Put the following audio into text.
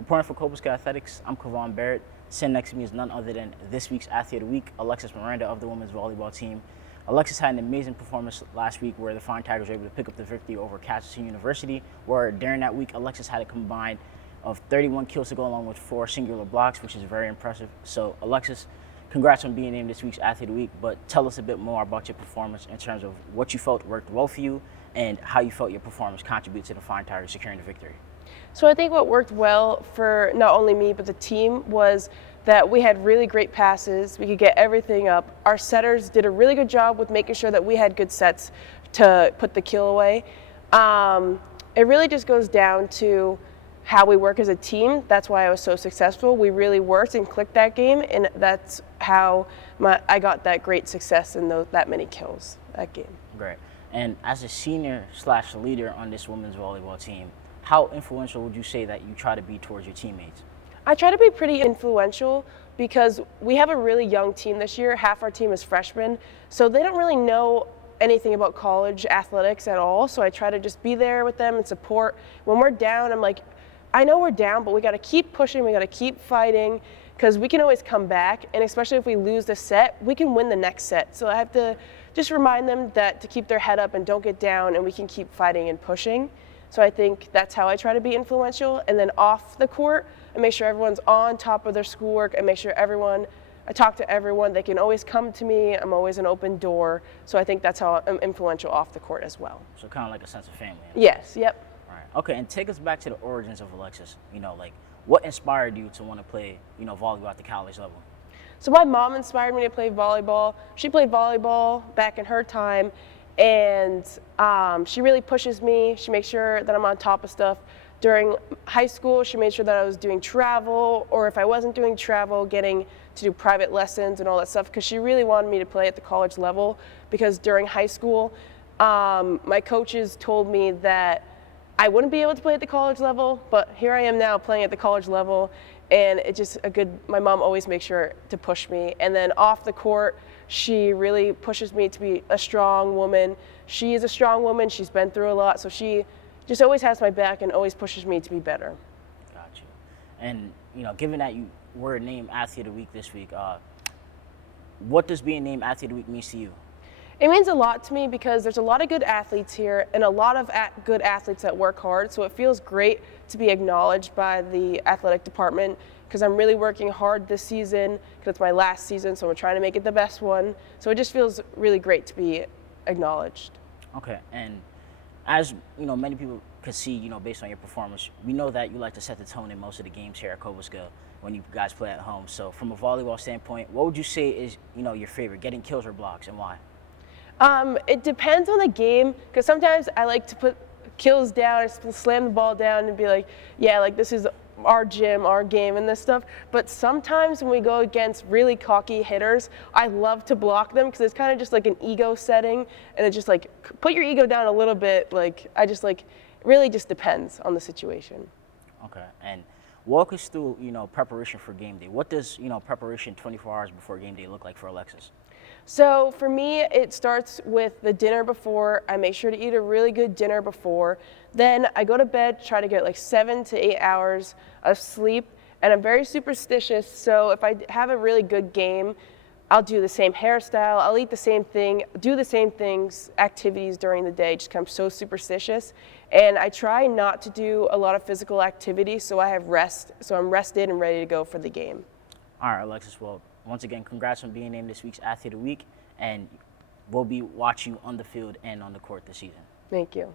Reporting for Cobleskill Athletics, I'm Kavon Barrett. Sitting next to me is none other than this week's Athlete of the Week, Alexis Miranda of the women's volleyball team. Alexis had an amazing performance last week where the Flying Tigers were able to pick up the victory over Castleton University, where during that week, Alexis had a combined of 31 kills to go along with 4 singular blocks, which is very impressive. So, Alexis, congrats on being named this week's Athlete of the Week, but tell us a bit more about your performance in terms of what you felt worked well for you and how you felt your performance contributed to the Flying Tigers securing the victory. So I think what worked well for not only me but the team was that we had really great passes. We could get everything up. Our setters did a really good job with making sure that we had good sets to put the kill away. It really just goes down to how we work as a team. That's why I was so successful. We really worked and clicked that game, and that's how I got that great success and that many kills that game. Great. And as a senior/leader on this women's volleyball team, how influential would you say that you try to be towards your teammates? I try to be pretty influential because we have a really young team this year. Half our team is freshmen, so they don't really know anything about college athletics at all. So I try to just be there with them and support. When we're down, I'm like, I know we're down, but we got to keep pushing. We got to keep fighting because we can always come back. And especially if we lose the set, we can win the next set. So I have to just remind them that to keep their head up and don't get down, and we can keep fighting and pushing. So I think that's how I try to be influential. And then off the court, I make sure everyone's on top of their schoolwork. I make sure I talk to everyone. They can always come to me. I'm always an open door. So I think that's how I'm influential off the court as well. So kind of like a sense of family. Yes, yep. All right. Okay, and take us back to the origins of Alexis. What inspired you to want to play, volleyball at the college level? So my mom inspired me to play volleyball. She played volleyball back in her time. And she really pushes me. She makes sure that I'm on top of stuff. During high school, she made sure that I was doing travel, or if I wasn't doing travel, getting to do private lessons and all that stuff, because she really wanted me to play at the college level. Because during high school, my coaches told me that I wouldn't be able to play at the college level, but here I am now playing at the college level, and it's just my mom always makes sure to push me. And then off the court, she really pushes me to be a strong woman. She is a strong woman. She's been through a lot, so she just always has my back and always pushes me to be better. Got you. And, given that you were named Athlete of the Week this week, what does being named Athlete of the Week mean to you? It means a lot to me because there's a lot of good athletes here and a lot of good athletes that work hard, so it feels great to be acknowledged by the athletic department because I'm really working hard this season because it's my last season, so we're trying to make it the best one. So it just feels really great to be acknowledged. Okay, and as many people could see, based on your performance, we know that you like to set the tone in most of the games here at Cobleskill when you guys play at home. So from a volleyball standpoint, what would you say is your favorite, getting kills or blocks, and why? It depends on the game because sometimes I like to put kills down, slam the ball down and be like, yeah, like this is our gym, our game and this stuff. But sometimes when we go against really cocky hitters, I love to block them because it's kind of just like an ego setting, and it's just like put your ego down a little bit. Really just depends on the situation. Okay, and walk us through preparation for game day. What does preparation 24 hours before game day look like for Alexis? So for me, it starts with the dinner before. I make sure to eat a really good dinner before. Then I go to bed, try to get like 7 to 8 hours of sleep. And I'm very superstitious, so if I have a really good game, I'll do the same hairstyle, I'll eat the same thing, do the same things, activities during the day, just 'cause I'm so superstitious. And I try not to do a lot of physical activity, so I have rest, so I'm rested and ready to go for the game. All right, Alexis, well, once again, congrats on being named this week's Athlete of the Week, and we'll be watching you on the field and on the court this season. Thank you.